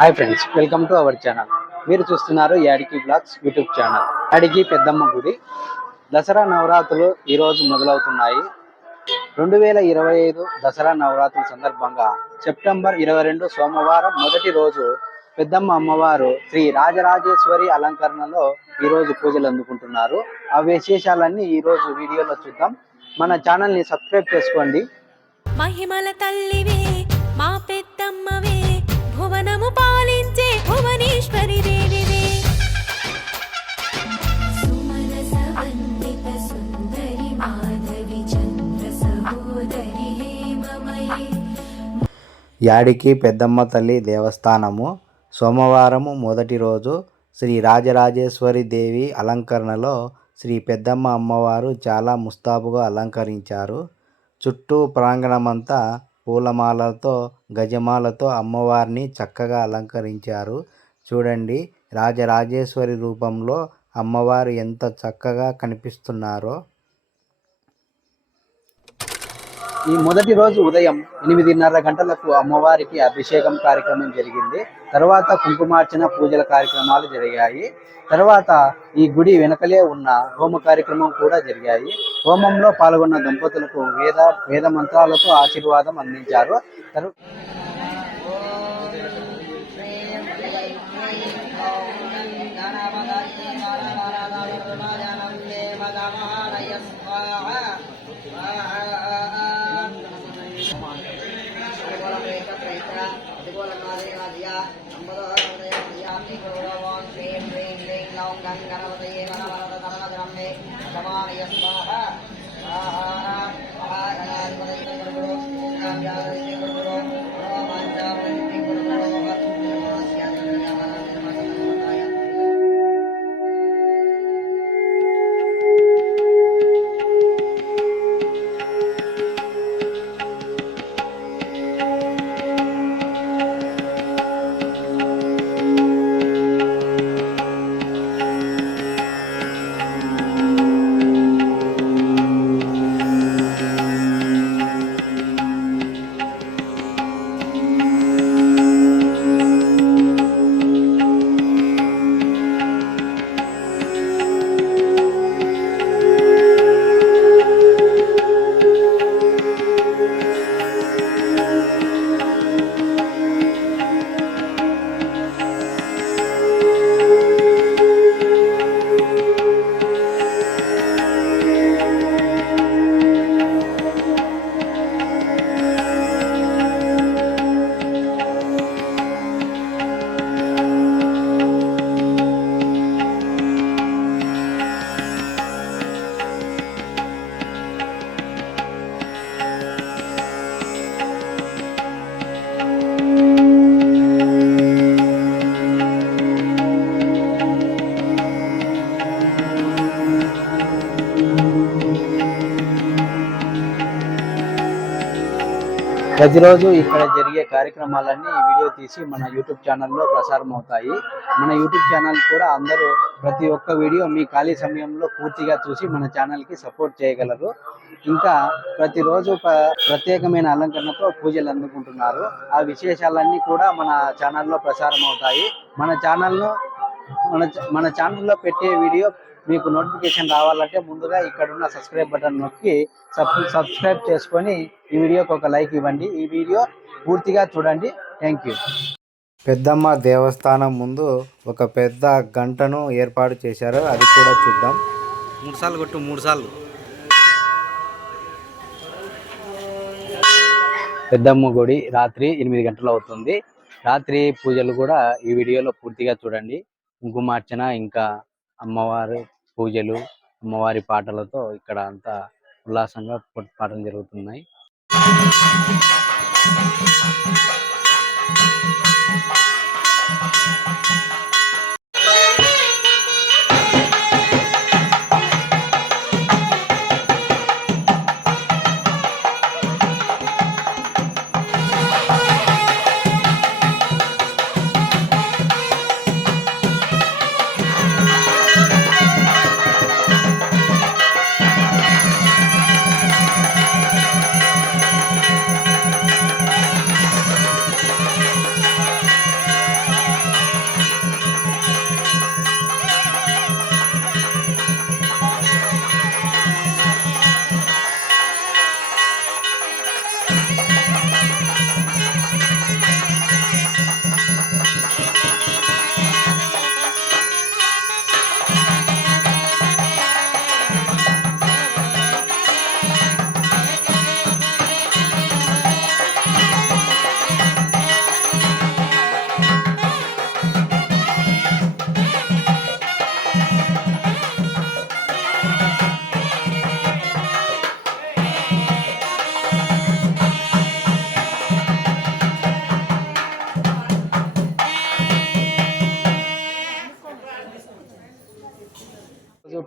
Hi friends welcome to our channel. మీరు చూస్తున్నారు యాడికి బ్లాగ్స్ యూట్యూబ్ ఛానల్. యాడికి పెద్దమ్మ గుడి. దసరా నవరాత్రులు ఈరోజు మొదలవుతున్నాయి. రెండు వేల ఇరవై ఐదు దసరా నవరాత్రుల సందర్భంగా సెప్టెంబర్ ఇరవై రెండు సోమవారం మొదటి రోజు పెద్దమ్మ అమ్మవారు శ్రీ రాజరాజేశ్వరి అలంకరణలో ఈరోజు పూజలు అందుకుంటున్నారు. ఆ విశేషాలన్నీ ఈరోజు వీడియోలో చూద్దాం. మన ఛానల్ని సబ్స్క్రైబ్ చేసుకోండి. మహిమల తల్లివే మా పెద్దమ్మవే భువనము యాడికి పెద్దమ్మ తల్లి దేవస్థానము. సోమవారము మొదటి రోజు శ్రీ రాజరాజేశ్వరి దేవి అలంకరణలో శ్రీ పెద్దమ్మ అమ్మవారు చాలా ముస్తాబుగా అలంకరించారు. చుట్టూ ప్రాంగణమంతా పూలమాలతో గజమాలతో అమ్మవారిని చక్కగా అలంకరించారు. చూడండి రాజరాజేశ్వరి రూపంలో అమ్మవారు ఎంత చక్కగా కనిపిస్తున్నారో. ఈ మొదటి రోజు ఉదయం ఎనిమిదిన్నర గంటలకు అమ్మవారికి అభిషేకం కార్యక్రమం జరిగింది. తర్వాత కుంకుమార్చన పూజల కార్యక్రమాలు జరిగాయి. తర్వాత ఈ గుడి వెనకలే ఉన్న హోమ కార్యక్రమం కూడా జరిగాయి. హోమంలో పాల్గొన్న దంపతులకు వేద వేద మంత్రాలతో ఆశీర్వాదం అందించారు. அதுபோல மாதிரி ప్రతిరోజు ఇక్కడ జరిగే కార్యక్రమాలన్నీ వీడియో తీసి మన యూట్యూబ్ ఛానల్లో ప్రసారం అవుతాయి. మన యూట్యూబ్ ఛానల్ కూడా అందరూ ప్రతి ఒక్క వీడియో మీ ఖాళీ సమయంలో పూర్తిగా చూసి మన ఛానల్కి సపోర్ట్ చేయగలరు. ఇంకా ప్రతిరోజు ప్ర- ప్రత్యేకమైన అలంకరణతో పూజలు అందుకుంటున్నారు. ఆ విశేషాలన్నీ కూడా మన ఛానల్లో ప్రసారం అవుతాయి. మన ఛానల్ను మన మన ఛానల్లో పెట్టే వీడియో మీకు నోటిఫికేషన్ రావాలంటే ముందుగా ఇక్కడ ఉన్న సబ్స్క్రైబ్ బటన్ నొక్కి సబ్ సబ్స్క్రైబ్ చేసుకొని ఈ వీడియోకి ఒక లైక్ ఇవ్వండి. ఈ వీడియో పూర్తిగా చూడండి. థ్యాంక్ యూ పెద్దమ్మ దేవస్థానం ముందు ఒక పెద్ద గంటను ఏర్పాటు చేశారు. అది కూడా చూద్దాం. మూడు సార్లు కొట్టు మూడు సార్లు పెద్దమ్మ గుడి రాత్రి ఎనిమిది గంటలు అవుతుంది. రాత్రి పూజలు కూడా ఈ వీడియోలో పూర్తిగా చూడండి. కుంకుమార్చన ఇంకా అమ్మవారి పూజలు అమ్మవారి పాటలతో ఇక్కడ అంతా ఉల్లాసంగా పాటలు జరుగుతున్నాయి.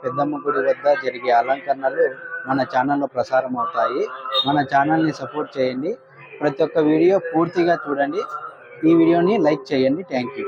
పెద్దమ్మ గుడి వద్ద జరిగే అలంకరణలు మన ఛానల్లో ప్రసారం అవుతాయి. మన ఛానల్ని సపోర్ట్ చేయండి. ప్రతి ఒక్క వీడియో పూర్తిగా చూడండి. ఈ వీడియోని లైక్ చేయండి. Thank you.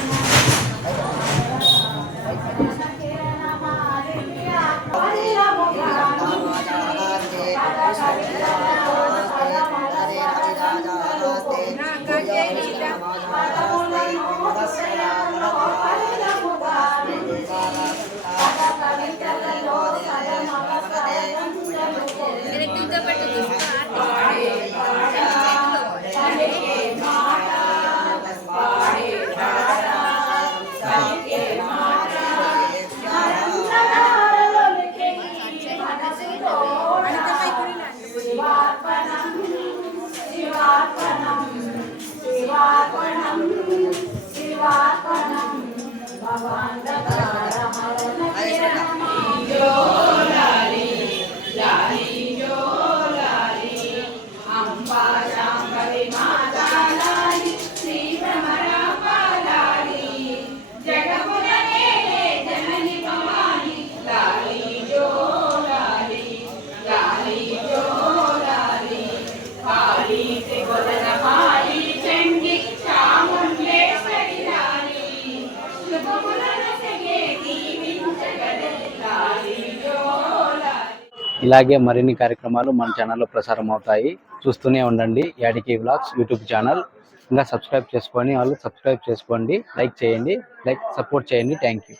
Bye-bye. ఇలాగే మరిన్ని కార్యక్రమాలు మన ఛానల్లో ప్రసారం అవుతాయి. చూస్తూనే ఉండండి. యాడికి వ్లాగ్స్ యూట్యూబ్ ఛానల్ ఇంకా సబ్స్క్రైబ్ చేసుకొని వాళ్ళు సబ్స్క్రైబ్ చేసుకోండి. లైక్ చేయండి. లైక్ సపోర్ట్ చేయండి. Thank you